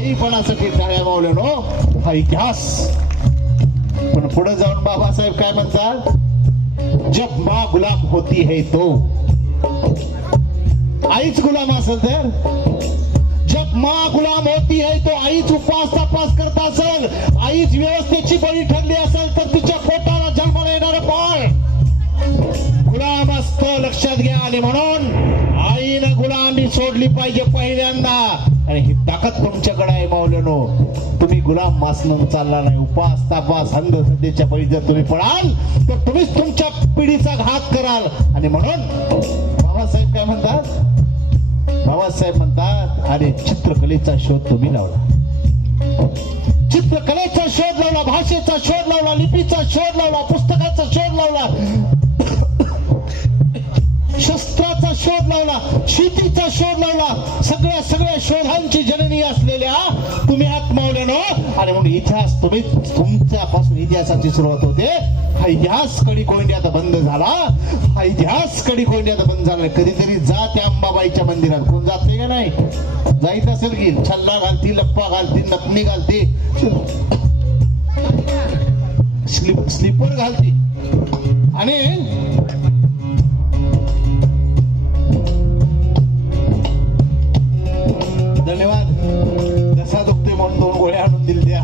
स्थायीपणासाठी टाळ्या मावल्यानो हा इतिहास. पण पुढे जाऊन बाबासाहेब काय म्हणतात, जब माँ गुलाम होती है तो, आईच गुलाम असेल तर, जब माँ गुलाम होती है तो आईच उपवास तपास करत असेल, आईच व्यवस्थेची बळी ठरली असेल तर तिच्या पोटाला जन्माला येणारं बाळ गुलाम असतं, लक्षात घ्या. आणि म्हणून आईनं गुलामी सोडली पाहिजे पहिल्यांदा. आणि ही ताकद तुमच्याकडे आहे मावल्यानो. तुम्ही गुलाम मासनं चालला नाही. उपास तापास अंधश्रद्धेच्या बळी जर तुम्ही पडाल तर तुम्हीच तुमच्या पिढीचा घात कराल. आणि म्हणून बाबासाहेब काय म्हणतात, बाबासाहेब म्हणतात अरे चित्रकलेचा शोध तुम्ही लावला, चित्रकलेचा शोध लावला, भाषेचा शोध लावला, लिपीचा शोध लावला, पुस्तकाचा शोध लावला, शस्त्राचा शोध लावला, शेतीचा शोध लावला, सगळ्या शोधांची जननी असलेल्या तुम्ही आत मावल्यानो. आणि म्हणून इतिहास तुम्ही, तुमच्यापासून इतिहासाची सुरुवात होते. हा इतिहास कडी कोंड्यात बंद झाला, हा इतिहास कडी कोंड्यात बंद झाला. कधीतरी जा त्या अंबाबाईच्या मंदिरात, कोण जाते का नाही, जाईत असेल की छल्ला घालती, लप्पा घालती, नकनी घालती, स्लीपर घालती. आणि धन्यवाद. कसा दुखते म्हणून 2 गोळ्या आणून दिल द्या,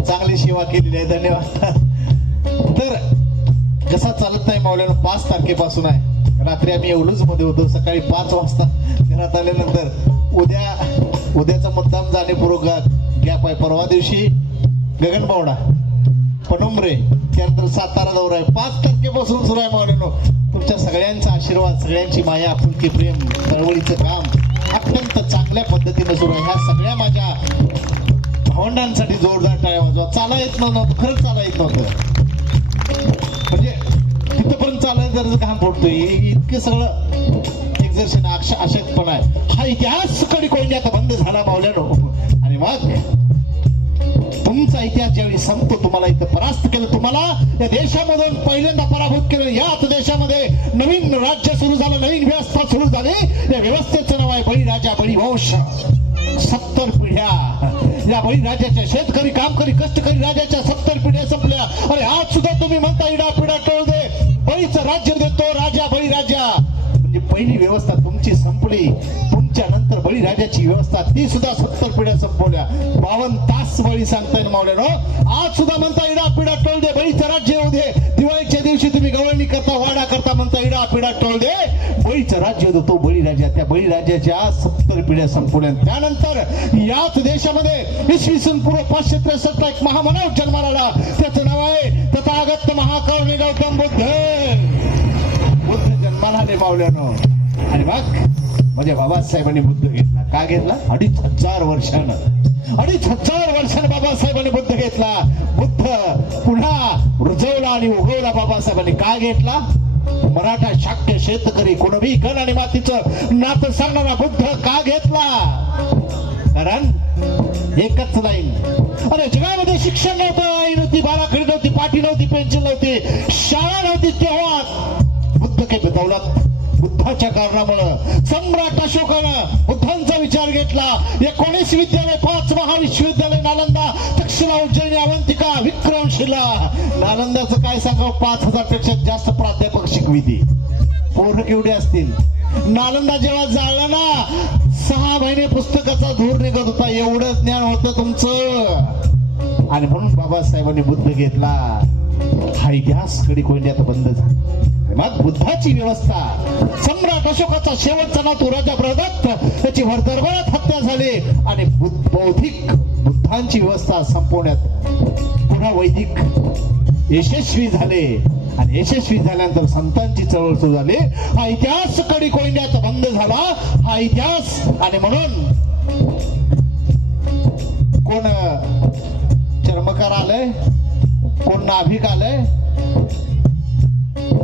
चांगली सेवा केलेली आहे, धन्यवाद. तर कसा चालत नाही मावल्यानं, 5 तारखेपासून आहे. रात्री आम्ही एवढंच मध्ये होतो, सकाळी 5 वाजता घरात आल्यानंतर उद्याचा मुद्दाम जाणीवपूर्वक गॅप आहे. परवा दिवशी गगनबावडा, पणुमरे, त्यानंतर सातारा दौरा आहे. 5 तारखेपासून सुरू आहे मावल्यानो. तुमच्या सगळ्यांचा आशीर्वाद, सगळ्यांची माया, आपुलकी, प्रेम, चळवळीचं काम अत्यंत चांगल्या पद्धतीने सुरू आहे. ह्या सगळ्या माझ्या भावंडांसाठी जोरदार टाळ्या वाजवा. चाला येत नव्हतं, खरंच चाला येत नव्हतं, म्हणजे तिथपर्यंत चालायचं जर घाम फोडतोय, इतकं सगळं एक्झर्शन, अशक्तपणा आहे. हा इतिहास कडी कोंड्यात बंद झाला मावल्यानो. आणि मग तुमचा इतिहास ज्यावेळी संपतो, तुम्हाला इथं परास्त केलं, तुम्हाला या देशामधून पहिल्यांदा पराभूत केलं, याच देशामध्ये नवीन राज्य सुरू झालं, नवीन व्यवस्था सुरू झाली. या व्यवस्थेचं नाव आहे बळीराजा, बळीवंश. 70 पिढ्या या बळीराजाच्या, शेतकरी, कामकरी, कष्टकरी राजाच्या 70 पिढ्या संपल्या. अरे आज सुद्धा तुम्ही म्हणता इडा पिडा टोळ दे, बळीचं राज्य देतो राजा, बळीराजा. म्हणजे पहिली व्यवस्था तुमची संपली. तुमच्या नंतर बळीराजाची व्यवस्था, ती सुद्धा 70 पिढ्या संपवल्या. 52 तास बळी सांगताय मावल्यानो. आज सुद्धा म्हणता इडा पिडा टोळ दे, बळीचं राज्य येऊ दे. दिवाळीच्या दिवशी तुम्ही गवळणी करता, वाडा करता, म्हणता इडा पिडा टोळ दे, बळीचं राज्य देतो बळीराजा. त्या बळीराजाच्या 70 पिढ्या संपवल्या. त्यानंतर याच देशामध्ये इसवी सन पूर्व 563 एक महामानव जन्माला आला. त्याचं नाव आहे तथागत महाकरुणी गौतम बुद्ध. बुद्ध जन्माला आले मावल्यानो. आणि मग म्हणजे बाबासाहेबांनी बुद्ध घेतला. का घेतला? 2500 वर्षानं, 2500 वर्षानं बाबासाहेबांनी बुद्ध घेतला. बुद्ध पुन्हा रुजवला आणि उगवला बाबासाहेबांनी. का घेतला? मराठा, शाक्य, शेतकरी, कुणबी, कण आणि मातीचं नातं सांगणारा बुद्ध का घेतला? कारण एकच लाईन. अरे जगामध्ये शिक्षण नव्हतं, आई नव्हती, बाराखडी नव्हती, पाठी नव्हती, पेन्शन नव्हती, शाळा नव्हती. तेव्हा बुद्ध काही बदौलत बुद्धाच्या कारणामुळे सम्राट अशोकानं बुद्धांचा विचार घेतला. 19 विद्यालय, 5 महाविश्वविद्यालय, नालंदा, तक्षशिला, उज्जैनी, अवंतिका, विक्रमशिला. नालंदाचं काय सांगावं, 5000 पेक्षा जास्त प्राध्यापक शिकविती. पोरं केवढे असतील? नालंदा जेव्हा जाळलं ना, 6 महिने पुस्तकाचा धूर निघत होता, एवढं ज्ञान होतं तुमचं. आणि म्हणून बाबासाहेबांनी बुद्ध घेतला. हा इतिहास कडी कोंड्यात बंद झाला. मग बुद्धाची व्यवस्था, सम्राट अशोकाचा शेवटचा नातू राजा बृहदत्त, त्याची भरदरभरात हत्या झाली. आणि बौद्धिक बुद्धांची व्यवस्था संपवण्यात पुन्हा वैदिक यशस्वी झाले. आणि यशस्वी झाल्यानंतर संतांची चळवळ सुरू झाली. हा इतिहास कडी कोंड्यात बंद झाला. हा इतिहास. आणि म्हणून कोण चर्मकार आलंय, कोण नाभिक आलंय,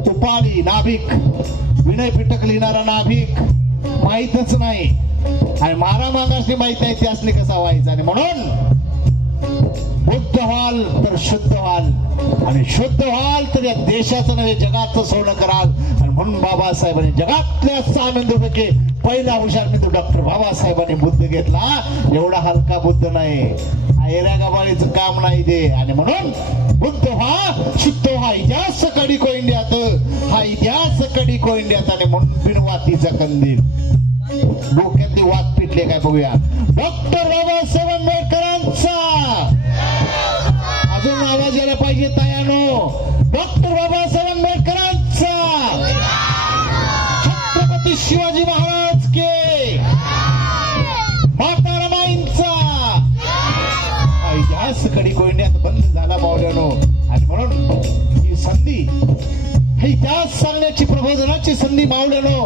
तुपाळी नाभिक, विनय पिटक लिहिणारा नाभिक माहीतच नाही. आणि मारा मागासने माहित नाही त्यासने कसा व्हायचा. आणि म्हणून बुद्ध व्हाल तर शुद्ध व्हाल, आणि शुद्ध व्हाल तर या देशाचं नव्हे जगाचं सोनं कराल. आणि म्हणून बाबासाहेबांनी जगातल्या 6 मेंदूपैकी पहिला हुशार मी तो डॉक्टर बाबासाहेबांनी बुद्ध घेतला. एवढा हलका बुद्ध नाही, ऐऱ्या गबाळीचं काम नाही ते. आणि म्हणून बुद्ध हा शुद्ध हा इतिहास कडी कोइंड्यात, हा इतिहास कडी कोइंड्यात. आणि म्हणून बिनवातीचा कंदील डोक्यातले वाद पिटले काय बघूया. डॉक्टर बाबासाहेब आंबेडकरांचा अजून आवाज यायला पाहिजे तायानो. डॉक्टर बाबासाहेब आंबेडकरांचा, छत्रपती शिवाजी महाराज के, माता रमाईंचा इतिहास कडी कोइंड्यात बंद झाला मावल्यानो. आणि म्हणून ही संधी, हे इतिहास सांगण्याची, प्रबोधनाची संधी मावल्यानो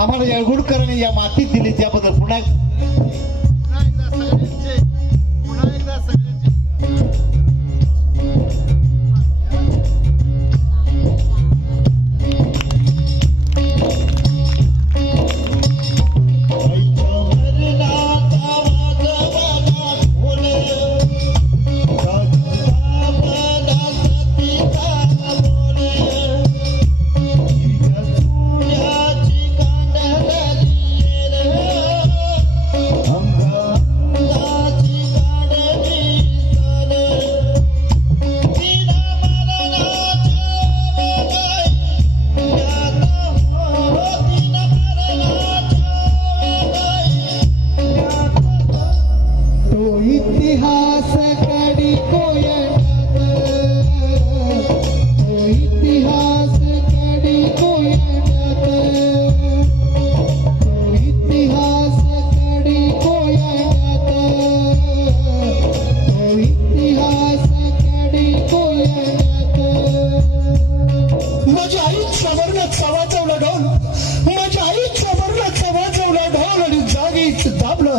आम्हाला येळगुडकरांनी या मातीत दिली. त्याबद्दल पुन्हा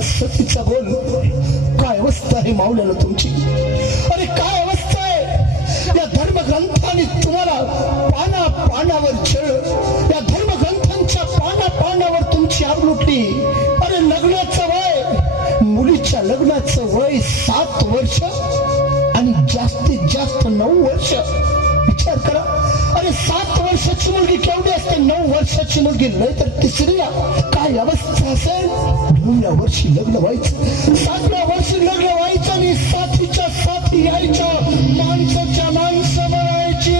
सतीचा बोल. काय अवस्था आहे मावल्याला तुमची, अरे काय अवस्था आहे. या धर्मग्रंथाने तुम्हाला पाना पानावर छळ, या धर्मग्रंथांच्या पाना पानावर तुमची आग लुटली. अरे लग्नाचं वय, मुलीच्या लग्नाचं वय 7 वर्ष आणि जास्तीत जास्त 9 वर्ष. विचार करा, अरे 7 वर्षाची मुलगी केवढी असते, 9 वर्षाची मुलगी लय तर तिसरीला. काय अवस्था असेल. 9व्या वर्षी लग्न व्हायचं, 7व्या वर्षी लग्न व्हायचं आणि साथीच्या साथी यायच्या, माणसाच्या माणसं म्हणायची.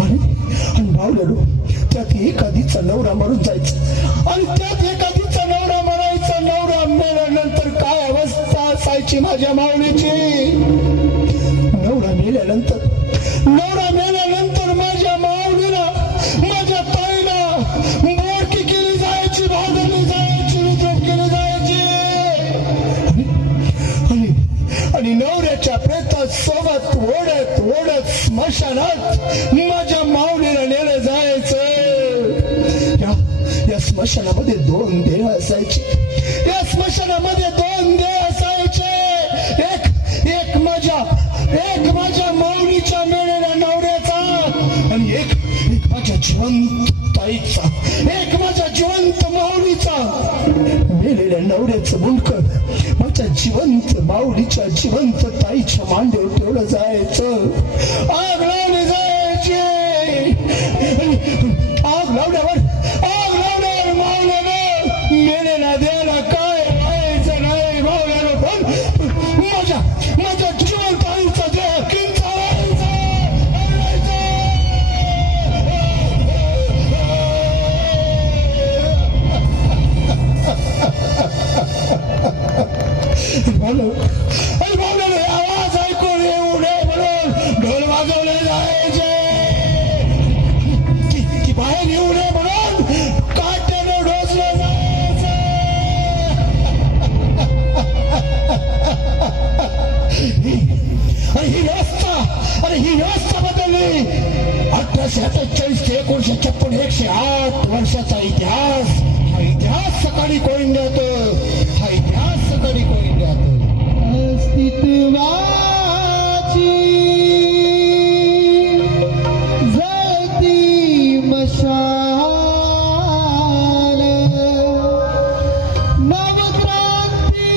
आणि भावलेलो त्यात एखादीचा नवरा मरून जायचा, आणि त्यात एखादीचा नवरा मरायचा. नवरा मेल्यानंतर काय अवस्था असायची माझ्या माऊलीची. नवरा मेल्यानंतर माझ्या माऊलीला, माझ्या ताईला मोडकी केली जायची, भाजली जायची, विद्रोह केली जायची. आणि नवऱ्याच्या प्रेतात सोबत ओढत ओढत स्मशानात माझ्या माऊलीला नेलं जायचं. या स्मशानामध्ये 2 देह असायचे. या स्मशानामध्ये 2 देह असायचे. एक माझ्या माऊलीच्या मेलेल्या नवऱ्याचा, आणि एक माझ्या जिवंत ताईचा, एक माझ्या जिवंत माऊलीचा. मेलेल्या नवऱ्याचं मुंडकं माझ्या जिवंत माऊलीच्या जिवंत ताईच्या मांडीवर ठेवलं जायचं. आग लावली जायची. आग लावल्यावर मावल्यानं मेलेला देवाला काय व्हायचं नाही. मावल्यानं पण माझ्या जिवंत आईचा देह किंचाळायचा. आवाज ऐकून येऊ नये म्हणून ढोल वाजवले जायचे, की बाहेर येऊ नये म्हणून काट्यानं डोसलं जायचं. ही व्यवस्था बदलली. 1847 ते 1956, 108 वर्षाचा इतिहास. हा इतिहास सकाळी कोइंड्यात, हा इतिहास सकाळी कोइंड्यात. अस्तित्वाची जळती मशाल, नवक्रांती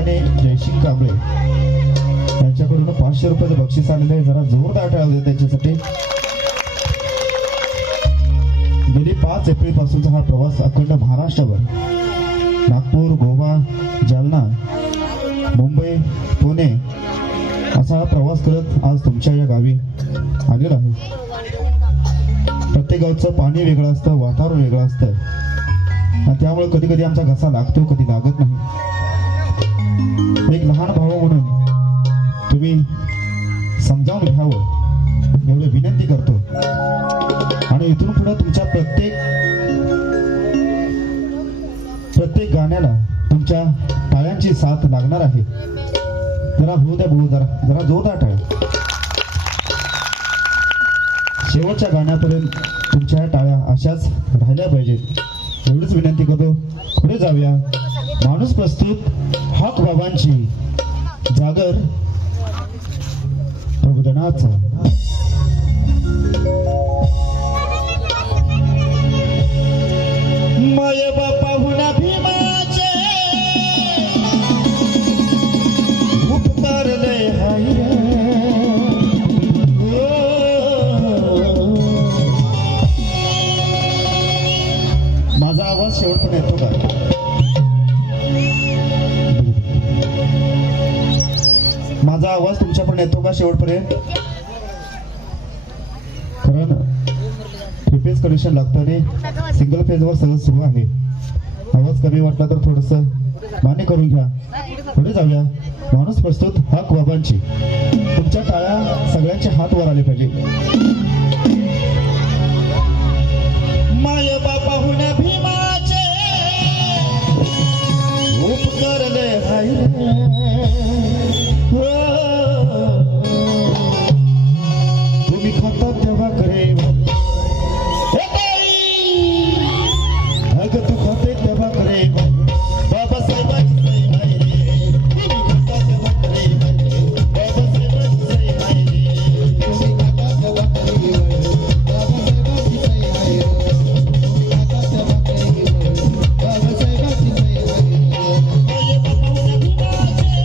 ठिकाणी जयसिंग कांबळे यांच्याकडून 500 रुपयाचं बक्षीस आलेलं आहे. जरा जोरदार टाळ्या होत्या त्यांच्यासाठी. गेली 5 एप्रिल पासूनचा हा प्रवास अखंड महाराष्ट्रभर नागपूर, गोवा, जालना, मुंबई, पुणे असा हा प्रवास करत आज तुमच्या या गावी आलेला आहे. प्रत्येक गावचं पाणी वेगळं असतं, वातावरण वेगळं असतं आणि त्यामुळे कधी कधी आमचा घसा लागतो, कधी लागत नाही. एक लहान भाऊ म्हणून तुम्ही समजावून घ्यावं एवढी विनंती करतो. आणि इथून पुढे तुमच्या प्रत्येक गाण्याला तुमच्या टाळ्यांची साथ लागणार आहे. जरा होऊ द्या भाऊ, जरा जोरदार टाळ्या. शेवटच्या गाण्यापर्यंत तुमच्या टाळ्या अशाच राहिल्या पाहिजेत एवढीच विनंती करतो. पुढे जाऊया. माणूस प्रस्तुत हक बाबांची जागर प्रबोधनाचा. माय बापा हुना भीमाचे उपकारले हाय. माझा आवाज शेवटपर्यंत येतो का? माझा आवाज तुमच्यापर्यंत येतो का शेवटपर्यंत? कारण 3 फेज कनेक्शन लागतं आणि सिंगल फेजवर सगळं सुरू आहे. आवाज कमी वाटला तर थोडस मान्य करून घ्या. पुढे जाऊया. माणूस प्रस्तुत हक बाबांची. तुमच्या टाळ्या सगळ्यांचे हात वर आले पाहिजे. माय बापा हुना भीमाचे उपकारले हाय. तुम्ही खाता तेव्हा करे अग तू खाते तेव्हा करे बाबासाहेबांची सही आहे रे. तुम्ही खाता तेव्हा करे बाबासाहेबांची सही आहे रे. तुम्ही खाता तेव्हा करे बाबासाहेबांची सही आहे रे. तुम्ही खाता तेव्हा करे बाबासाहेबांची सही आहे रे.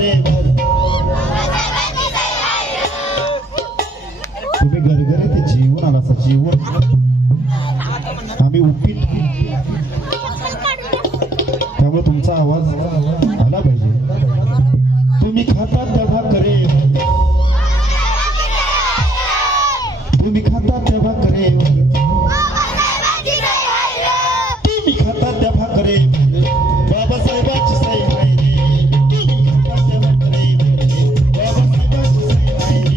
करे तुम्ही गरगरीत जीवन आला असा जीवन आम्ही उपीट त्यामुळे तुमचा आवाज आला पाहिजे तुम्ही खातात त्या भाकरे तुम्ही खातात त्या भाकरे तुम्ही खातात त्या भाकरे बाबासाहेबांची सही आहे रे तुम्ही खातात त्या भाकरे बाबासाहेबांची सही आहे रे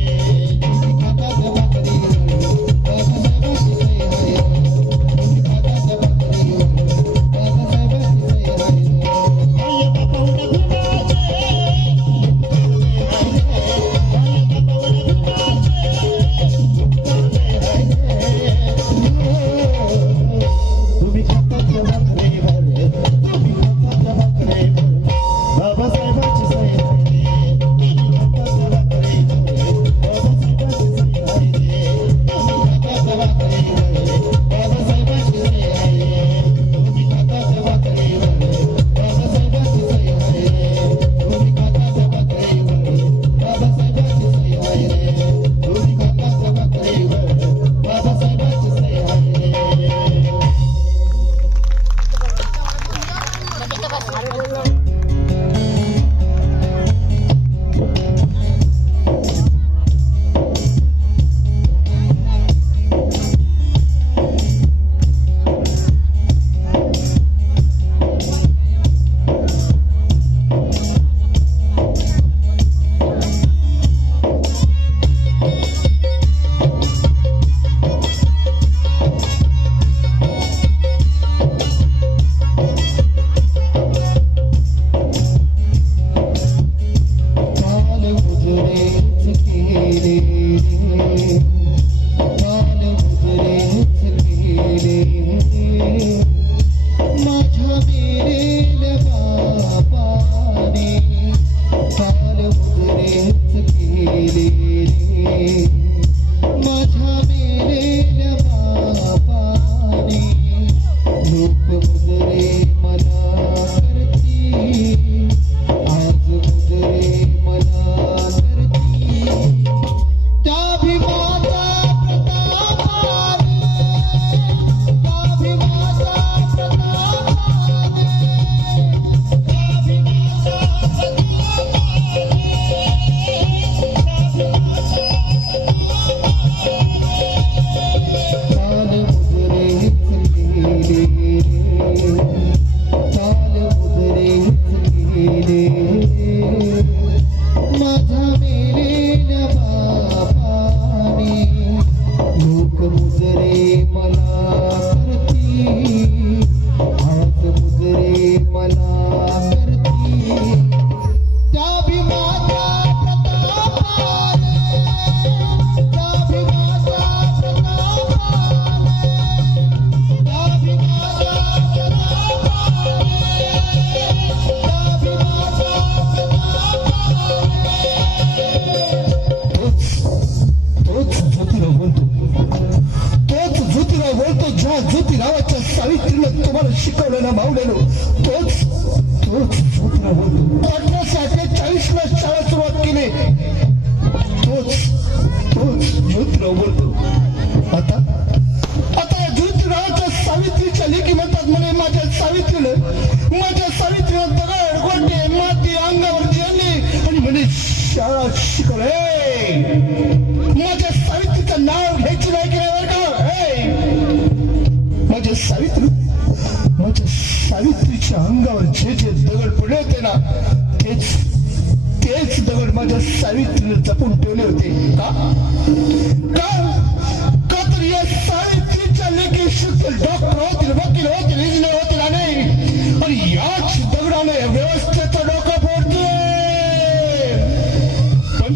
तुम्ही खातात त्या भाकरे बाबासाहेबांची सही आहे तुम्ही खातात त्या भाकरे बाबासाहेबांची सही आहे आय बाबा उडा घुमाचे तुम्ही खातात त्या भाकरे तुम्ही खातात त्या भाकरे बाबासाहेबांची सही आहे तुम्ही खातात त्या भाकरे बाबासाहेबांची सही आहे तुम्ही खातात त्या भाकरे बाबासाहेबांची सही आहे तुम्ही खातात त्या भाकरे बाबासाहेबांची सही आहे तुम्ही खातात त्या भाकरे बाबासाहेबांची सही आहे तुम्ही खातात त्या भाकरे बाबासाहेबांची सही आहे शिकवलं ना मावलेलो तोच तोच ज्योतिराव बोलतो 1840 ला शाळा सुरुवात केली तोच तोच ज्योतिराव बोलतो आता आता या ज्योतिरावाच्या सावित्रीच्या लेखी म्हणतात म्हणे माझ्या सावित्रीनं दगड गोटे माती अंगावर जेवली आणि म्हणे शाळा शिकवले माझ्या सावित्रीचं नाव घ्यायची नाही की नाही माझ्या सावित्रीच्या अंगावर जे जे दगड पडले होते ना तेच दगड माझ्या सावित्रीने जपून ठेवले होते का तर या सावित्रीच्या लेखी शिकतील डॉक्टर होतील वकील होतील इंजिनियर होतील आणि याच दगडाने व्यवस्थेचं डोकं फोडतोय पण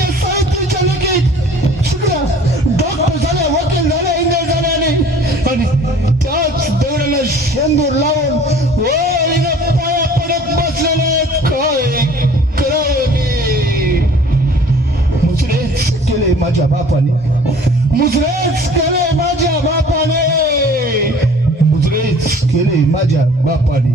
या सावित्रीच्या लेखी शिकल्या डॉक्टर झाल्या वकील झाल्या इंजिनियर झाल्या आणि त्याच दगडाला शेंदूर लावून पाया पडत बसलेले काय करावं मी मुजरेच केले माझ्या बापाने मुजरेच केले माझ्या बापाने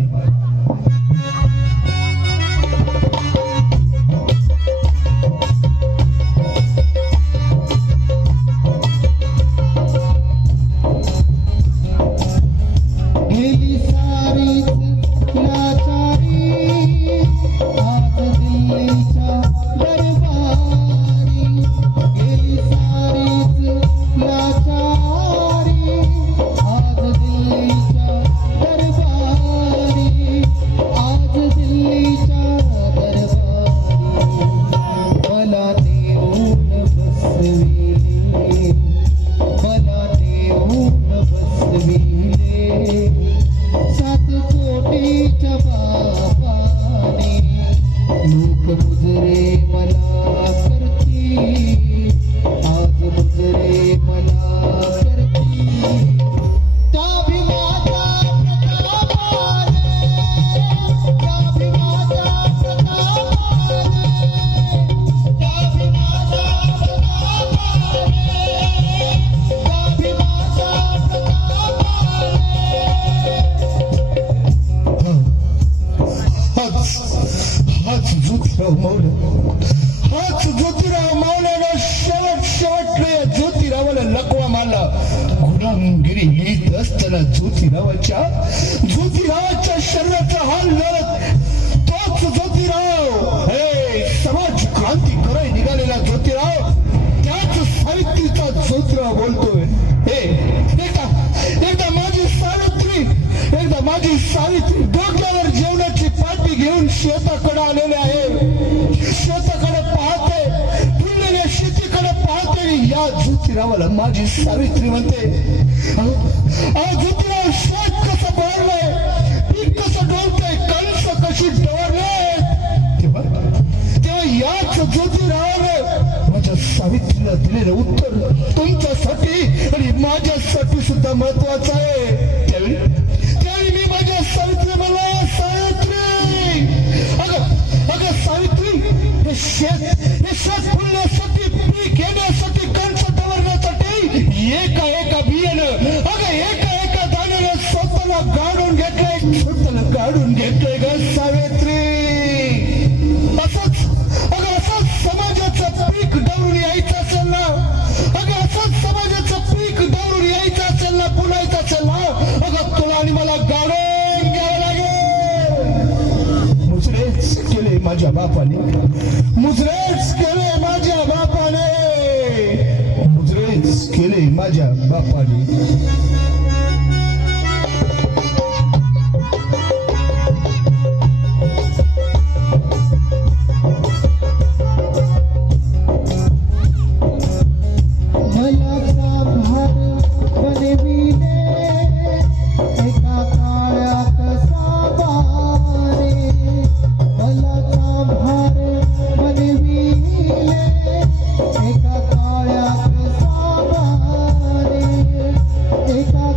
मुजरे मला करती, आज मुजरे मला करती. त्या भीमाच्या प्रतापाने, त्या भीमाच्या प्रतापाने, त्या भीमाच्या प्रतापाने, त्या भीमाच्या हाच ज्योतिराव मावला, हाच ज्योतिराव मावल्यानं शेवटले ज्योतिरावाला लकवा मारला. गुलामगिरी लिहित असताना ज्योतिरावाच्या शरीराचा हाल लढत तोच ज्योतिराव, हे समाज क्रांती कराय निघालेला ज्योतिराव, त्याच सावित्रीचा ज्योतिराव बोलतोय. हे एकदा माझी सावित्री डोक्यावर जेवणाची पाटी घेऊन शेताकडे आलेले आहे. शेताकडे पाहते, फुललेल्या शेतीकडे पाहते. या ज्योतिरावाला माझी सावित्री म्हणते, ज्योतिराव शेत कसं बहरलंय, पीक कसं डोलतंय, कणसं कशी डोरले. तेव्हा याच ज्योतिरावाने माझ्या सावित्रीला दिलेलं उत्तर तुमच्यासाठी आणि माझ्यासाठी सुद्धा महत्वाचं आहे. त्यावेळी मी माझ्या सावित्री मला, सावित्री, अगं सावित्री, हे शेत फुलण्यासाठी, पीक येण्यासाठी, कणस डवरण्यासाठी एका बियानं, एका दाण्यानं स्वतःला गाडून घेतलंय ग सावित्री. असंच समाजाचं पीक डवरून यायचं असेल ना, असंच समाजाचं पीक डवरून यायचं असेल ना, पुनायचं असेल ना, तुला आणि मला गाडून घ्यावं लागेल. मुजरेच केले माझ्या बापाने, मुजरेच केले माझ्या बापाने, मुजरेच केले माझ्या बापाने. एका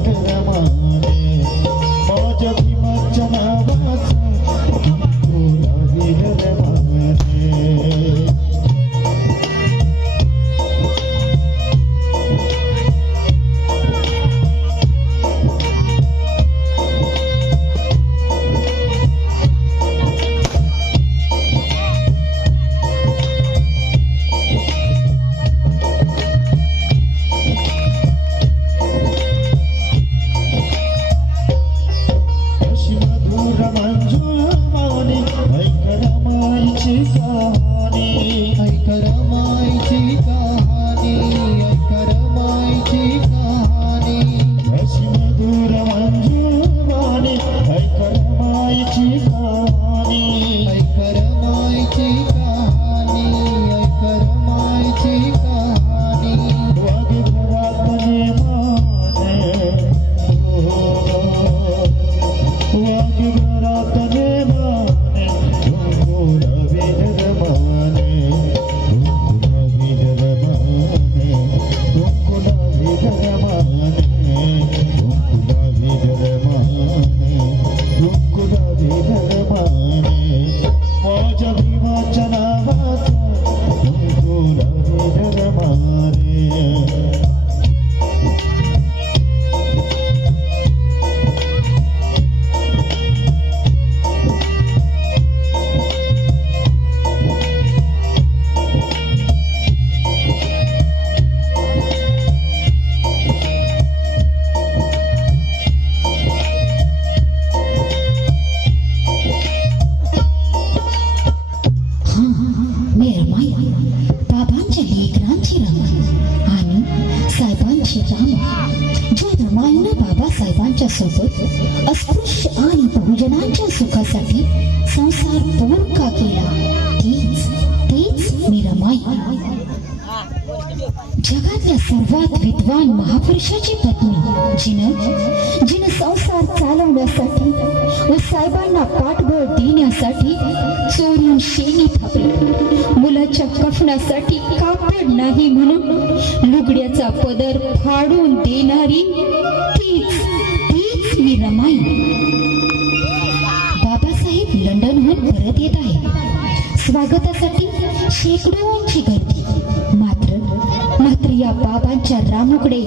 रमाने माझ्या भीमाच्या नावाचा तू राहील रमाने अशी मधुर मंजुळवाणी ऐक रमाईची कहाणी ऐक रमाईची कहाणी ऐक रमाईची कहाणी अशी मधुर मंजुळवाणी ऐक रमाईची कहाणी ऐक रमाईची कहाणी ऐक रमाईची कहाणी वागे घरात नेमाने वागे घरात नेमाने घुंगुला विरमाने घुंगुला विरमाने घुंगुला विरमाने घुंगुला विरमाने घुंगुला विरमाने माझ्या भीमाच्या नावाचा घुंगुला विरमाने मी रमाई बाबांच्या लेकरांची रमाई आणि साहेबांची रामाई ज्या रमाईनं बाबासाहेबांच्या सोबत अस्पृश्य आणि बहुजनांच्या सुखासाठी संसार पोरका केला तीच मी रमाई जगातल्या सर्वात विद्वान महापुरुषाची पत्नी जिनं संसार चालवण्यासाठी व साहेबांना पाठबळ देण्यासाठी चोरून शेणी थापली मुलाच्या कफनासाठी कापड नाही म्हणून लुगड्याचा पदर फाडून देणारी तीच मी रमाई बाबासाहेब लंडनहून परत येत आहे स्वागतासाठी शेकडोंची गर्दी मात्र या बाबांच्या रामूकडे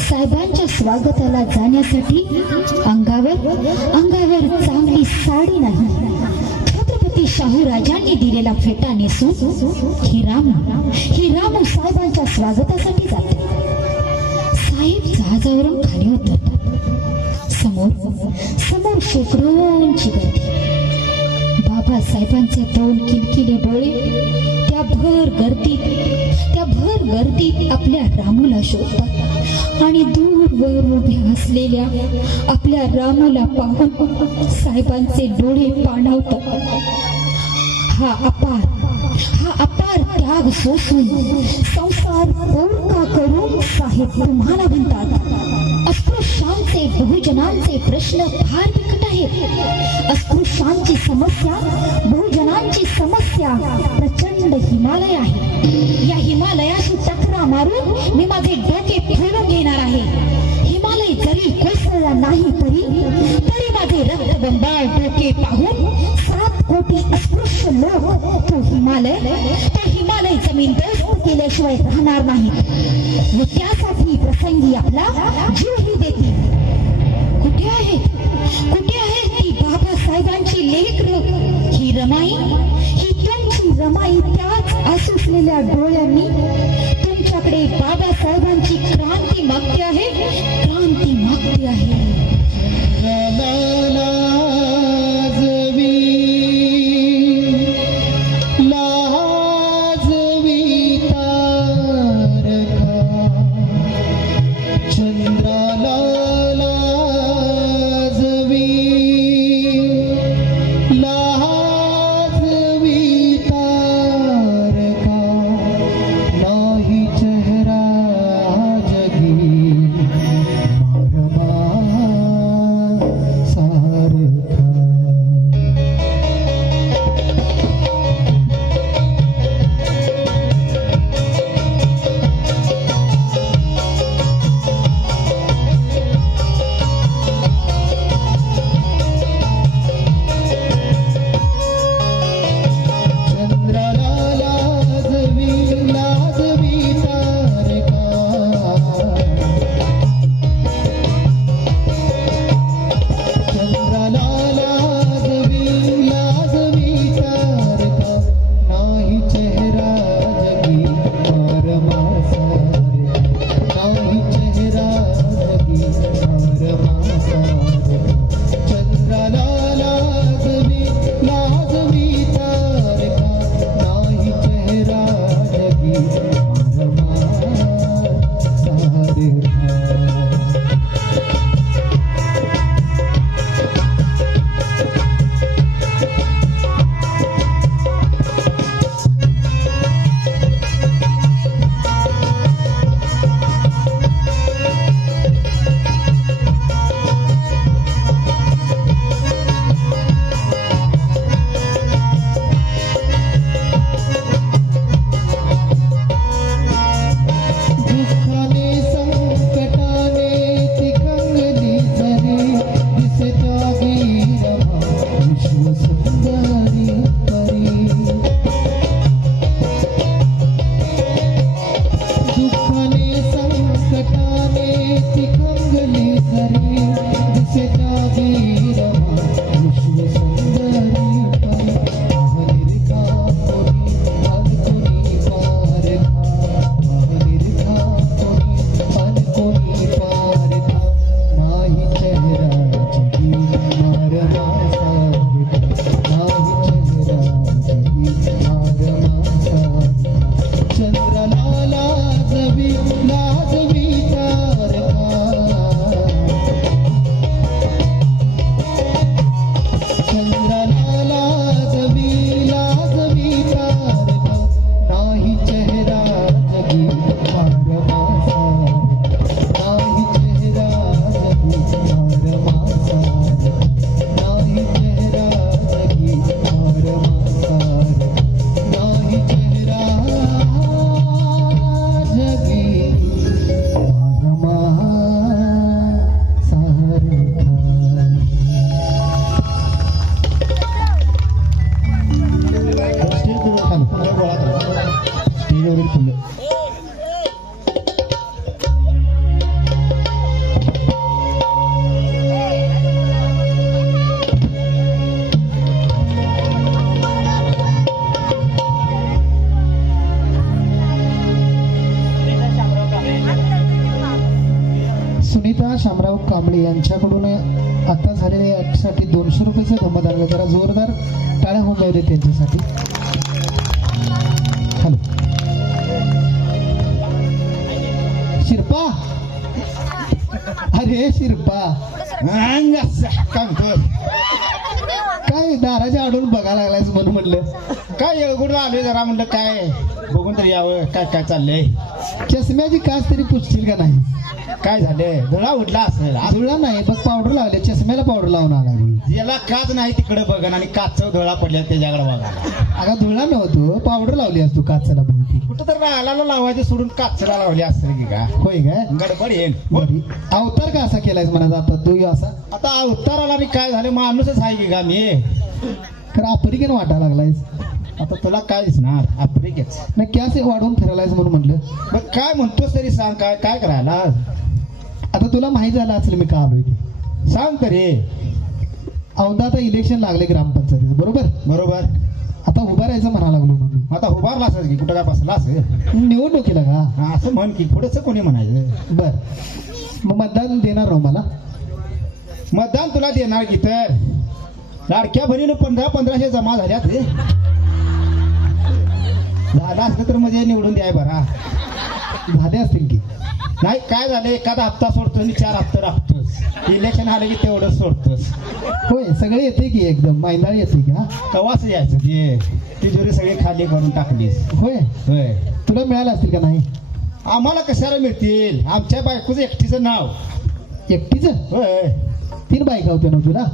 साहेबांच्या स्वागताला जाण्यासाठी अंगावर चांगली साडी नाही छत्रपती शाहू राजांनी दिलेला फेटा नेसून ही रामू साहेबांच्या स्वागतासाठी जाते साहेब जहाजावरून खाली उतरतात समोर शेकडोंची गर्दी बाबासाहेबांचे दोन किलकिले डोळे त्या भर गर्दीत आपल्या रामूला शोधतात आणि दूरवर उभ्या असलेल्या आपल्या रामूला पाहून साहेबांचे डोळे पाणावतात हा अपार त्याग सोसून संसार पोरका करून साहेब तुम्हाला म्हणतात अस्पृश्यांचे बहुजनांचे प्रश्न फार बिकट आहेत अस्पृश्यांची समस्या बहुजनांची समस्या प्रचंड हिमालय आहे या हिमालयाशी टकरा मारून मी माझे डोके फिरून घेणार आहे हिमालय जरी कोसळला नाही तरी माझे रक्तबंबाळ डोके पाहून 7 कोटी अस्पृश्य लोक तो हिमालय जमीन दोस्त केल्याशिवाय राहणार नाही व त्यासाठी प्रसंगी आपला जीवही देतील कुठे आहे ती बाबासाहेबांची लेकरं ही रमाई ही तुमची रमाई त्याच आसुसलेल्या डोळ्यांनी तुमच्याकडे बाबासाहेबांची क्रांती मागते आहे चंद्राला कांबळे यांच्याकडून आता झालेल्या यासाठी 200 रुपयाचं धमदान आहे. जरा जोरदार टाळ्या होऊन जाऊ दे त्यांच्यासाठी. हॅलो शिरपा, अरे शिरपा काय दाराच्या आडून बघायला लागलायस म्हणून म्हटलं. काय येळगुड आलोय जरा म्हणलं काय बघून तरी यावं काय काय चाललंय. चष्म्याची काच तरी पुसशील का नाही? काय झालंय धुळा उडला असेल. धुळा नाही बघ, पावडर लावले, चष्म्याला पावडर लावून आला. याला काच नाही तिकडे बघन आणि काच धुळा पडल्या त्याच्याकडे बघा. अगं धुळा नव्हतो, पावडर लावली असतो काचेला बहुती. कुठं तर राहायला लावायचे सोडून काचला लावली असेल की का. होय काय? गडबड येईल. बरी. अवतार का असा केलायस म्हणा आता तू असा? आता अवताराला आणि काय झालं माणूसच आहे की का मी. खरं आफ्रिकेन वाटायला लागलायस. आता तुला काय दिसणार आफ्रिकेच. नक्की असं वाढून फिरायलायस म्हणून म्हणलं. मग काय म्हणतोस तरी सांग काय काय करायला. आता तुला माहित झालं असेल मी का आलोय ते. सांग तरी. औंधा आता इलेक्शन लागले ग्रामपंचायतीचं, बरोबर? बरोबर. आता उभा राहायचं म्हणा लागलो मग. आता उभारला असेल की कुठं काय बसला असेल. निवडणुकीला का? हा, असं म्हण की पुढचं कोणी म्हणायचं. बर मग मतदान देणार ना मला? मतदान तुला देणार की तर लाडक्या बहिणीनं 1500 जमा झाल्यात रे. झाला असलं तर म्हणजे निवडून द्याय बरा. झाले असतील की. नाही काय झालं एखादा हप्ता सोडतोस आणि 4 हप्ते राखतोस. इलेक्शन आलं की तेवढंच सोडतोस. होय सगळे येते की एकदम मैदान येते की. हा कवाच यायचं ते तिजोरी सगळी खाली करून टाकलीस. होय होय. तुला मिळालं असतील का नाही? आम्हाला कशाला मिळतील. आमच्या बायकोचं एकटीचं नाव. एकटीच? होय. 3 बायका होत्या ना तुला?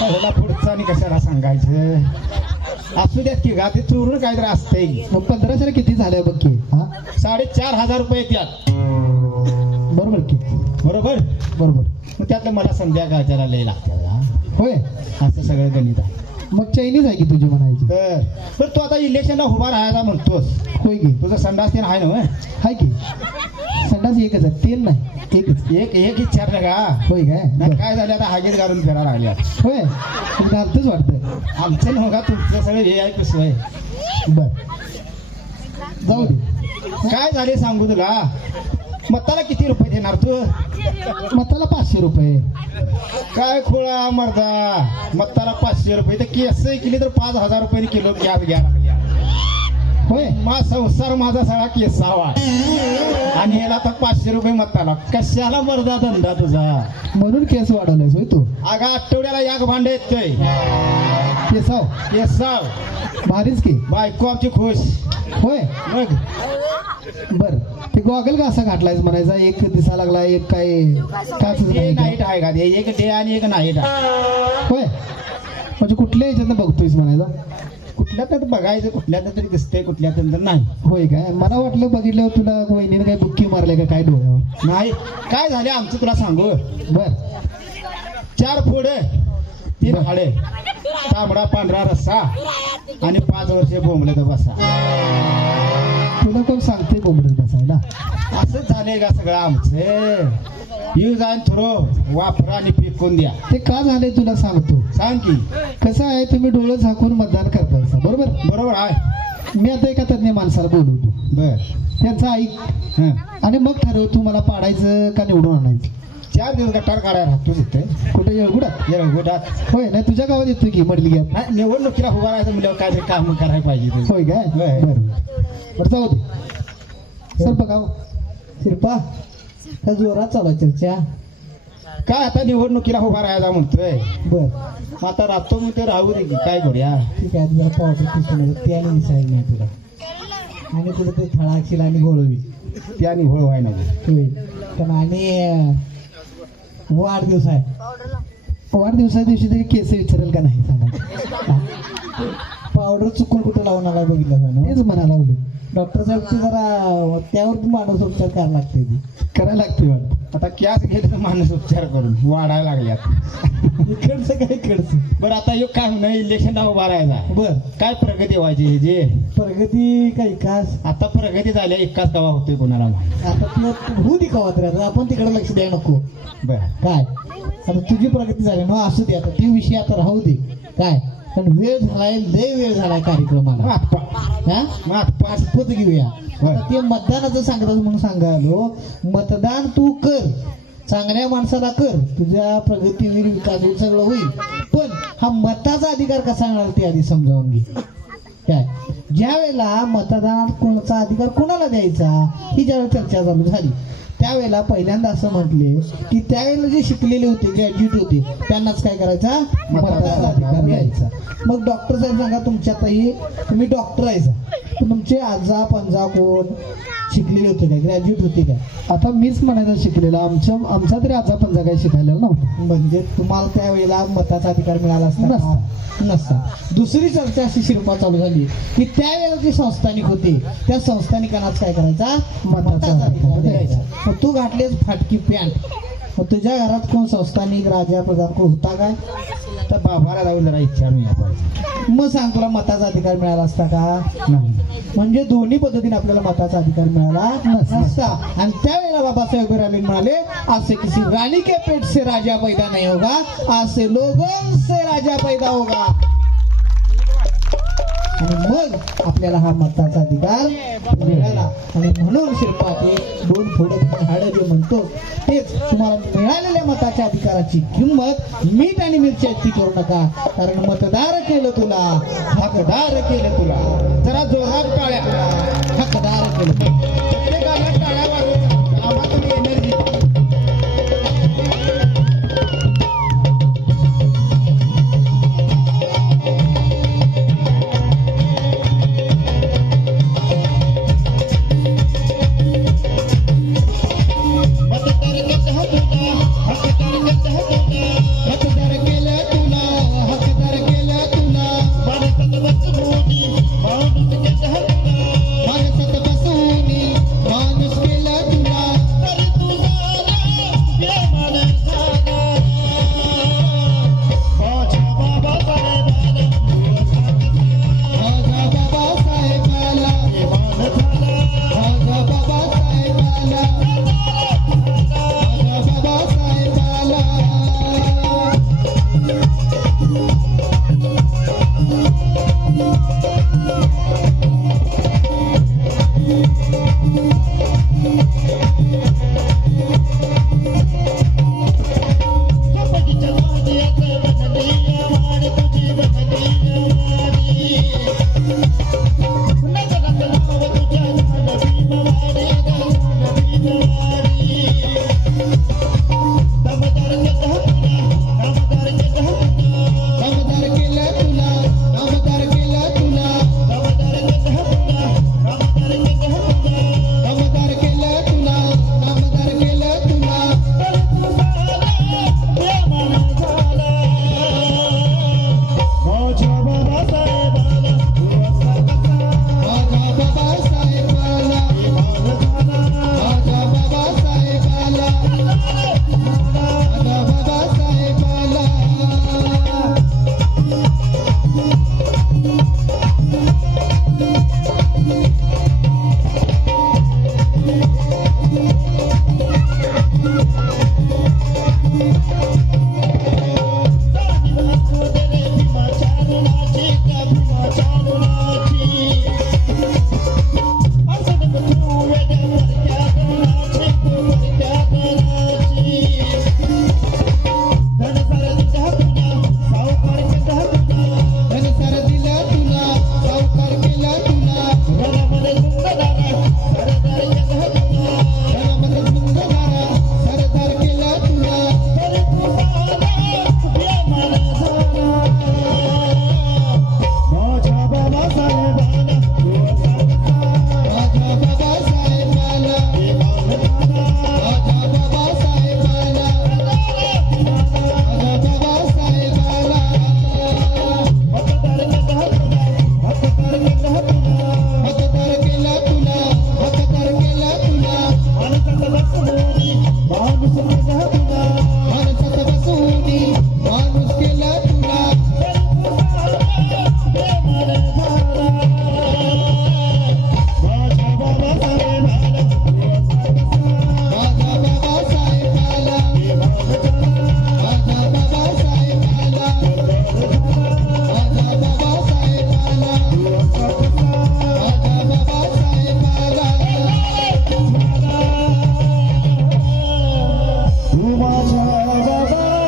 पहिला पुढचं आणि कशाला सांगायचं. असू द्यात की का ते चोरून काहीतरी असतंय. मग 1500 किती झाल्या बघ की. हा 4500 रुपये येतात. बरोबर की. बरोबर. बरोबर. मग त्यातलं मला संध्याकाळच्याला लय लागतात. होय असं सगळं गणित आहे. मग चायनीज आहे की तुझी म्हणायची. तर तू आता इलेक्शनला उभा राहायचा म्हणतोस. होय की. तुझं संडास तेन आहे ना. हाय की. संडास एकच आहे, 3 नाही एकच. एक विचारलं का. होय काय? नाही बरं. काय झालं आता हागेत घालून फिरायला लागल्या. होय घालतच वाटतं. आमचं नव्ह का तुमचं सगळं हे आहे कसं आहे. बर जाऊ दे. काय झाले सांगू तुला. मताला किती रुपये देणार तू. मताला 500 रुपये. काय खोळा मर्दा. मताला 500 रुपये तर केस केली तर 5000 रुपये किलो गॅस घ्या लागल्या. होय संसार माझा सगळा केसावा आणि याला तर 500 रुपये मताला. कशाला मर्दा धंदा तुझा. म्हणून केस वाढवलायस होय तू. अगा आठवड्याला एक भांडे येतोय. केसाव केसाव भारीच की. बायको आमची खुश. होय मग बर ते गॉगल का असा घातलायस म्हणायचा. एक दिसा लागला एक काय काच डे नाही का? नाईट आहे का ते. एक डे आणि एक नाईट आहे. होय म्हणजे कुठल्या ह्याच्यातनं बघतोयस म्हणायचा. कुठल्या तर बघायचं कुठल्या तरी दिसतंय कुठल्या तर नाही. होय काय? मला वाटलं बघितल्यावर तुला वहिनीने काय बुक्की मारले का काय डोळ्यावर. नाही काय झाले आमचं तुला सांगू. बर 4 फोडे 3 हाडे तांबडा पांढरा रस्सा आणि 5 वर्षे बोंबले तर बसा. तुला कोण सांगते बोंबडत बसायला. असंच झालंय का सगळं आमचं. यूज आणि थोडं वापरा आणि फेकून द्या. ते का झालंय तुला सांगतो. सांग की. कसं आहे तुम्ही डोळं झाकून मतदान करता बरोबर. बरोबर आहे. मी आता एका तज्ञ माणसाला बोलवतो. बर. त्यांचं ऐक हं. आणि मग ठरव तू मला पाडायचं का निवडून आणायचं. 4 दिवस गटार काढायला राहतो तिथे. कुठे येळगुडात. येळगुडात. होय नाही तुझ्या गावात येतोय की मडली घ्या. नाही निवडणुकीला उभा राहायचं म्हणजे काय काम करायला पाहिजे ते. होय काय? होय. बरं बरं जाऊ दे. सर बघा शिरपा का जोरात चालू आहे चर्चा. काय आता निवडणुकीला उभा राहायचा म्हणतोय. बर मग आता राहतो मग ते राहू दे की काय करूया. ठीक आहे. जरा पावडर पुसून ते आणि दिसायला नाही तुला. आणि तुला ते थळाक्षील आणि गोळवी ते आणि होळ व्हाय नको. होय पण आणि वाढदिवस आहे. वाढदिवसा दिवशी तरी केस विचारेल का नाही सांगा. पावडर चुकून कुठे लावून आला बघितलं तेच म्हणाला बोलू. डॉक्टर साहेब ते जरा त्यावर माणूस उपचार करायला लागते. करायला लागते वाटत. आता कॅस गेले तर माणूस उपचार करून वाढायला लागल्यात. इकडचं काय इकडचं. बरं आता यो काय म्हणा इलेक्शनला उभा राहायचा. बर काय प्रगती व्हायची हे जे. प्रगती काय खास. आता प्रगती झाल्या एकाच कवा होतोय कोणाला. आता तुला होऊ दे का राहता. आपण तिकडे लक्ष द्यायला नको. बर. काय आता तुझी प्रगती झाली ना असू दे. आता ती विषय आता राहू दे. काय पण वेळ झालाय लय वेळ झालाय कार्यक्रमाला. हा पाठपत घेऊया. आता ते मतदानाचं सांगतात म्हणून सांगायलो. मतदान तू कर चांगल्या माणसाला कर, तुझ्या प्रगती होईल, विकास होईल, सगळं होईल. पण हा मताचा अधिकार कसा मिळाला ते आधी समजावून घे. काय ज्या वेळेला मतदानात कोणाचा अधिकार कोणाला द्यायचा ही ज्यावेळेला चर्चा चालू झाली त्यावेळेला पहिल्यांदा असं म्हटले की त्यावेळेला जे शिकलेले होते, ग्रॅज्युएट होते, त्यांनाच काय करायचा, मतदानाचा अधिकार द्यायचा. मग डॉक्टर साहेब सांगा, तुमच्यातही तुम्ही डॉक्टर आहे, पण तुमचे आजा पंजा कोण शिकलेले होते काय, ग्रॅज्युएट होते काय? आता मीच म्हणायचं शिकलेला, आमचा तरी आजा पंजा काही शिकायला नव्हतं. म्हणजे तुम्हाला त्यावेळेला मताचा अधिकार मिळाला असता का? नसता. दुसरी चर्चा अशी शिरपा चालू झाली की त्यावेळेला जे संस्थानिक होते त्या संस्थानिकांनाच काय करायचा, मताचा अधिकार द्यायचा. मग तू घातलीस फाटकी पॅन्ट, मग तुझ्या घरात कोण संस्थानिक राजा प्रधान कोण होता काय? तर बाबाला जाऊन जरा विचारून या पाहिजे. मग सांग, तुला मताचा अधिकार मिळाला असता का? नाही. म्हणजे दोन्ही पद्धतीने आपल्याला मताचा अधिकार मिळाला नसता. आणि त्यावेळेला बाबासाहेब उभे राहिले, म्हणाले असे किसी राणी के पेट से राजा पैदा नहीं होगा, आज से लोगों से राजा पैदा होगा. आणि मग आपल्याला हा मताचा अधिकार मिळाला. आणि म्हणून शिरपा ते दोन फोडत हाड जे म्हणतो तेच, तुम्हाला मिळालेल्या मताच्या अधिकाराची किंमत मीठ आणि मिरची ती करू नका, कारण मतदार केलं तुला, हकदार केलं तुला. जरा जोरात टाळ्या, हकदार केलं तुला. प्रत्येकाला टाळ्या वाजवायच्या, आवाजातून एनर्जी. माणसात बसून माणूस केला तुला, वा वा वा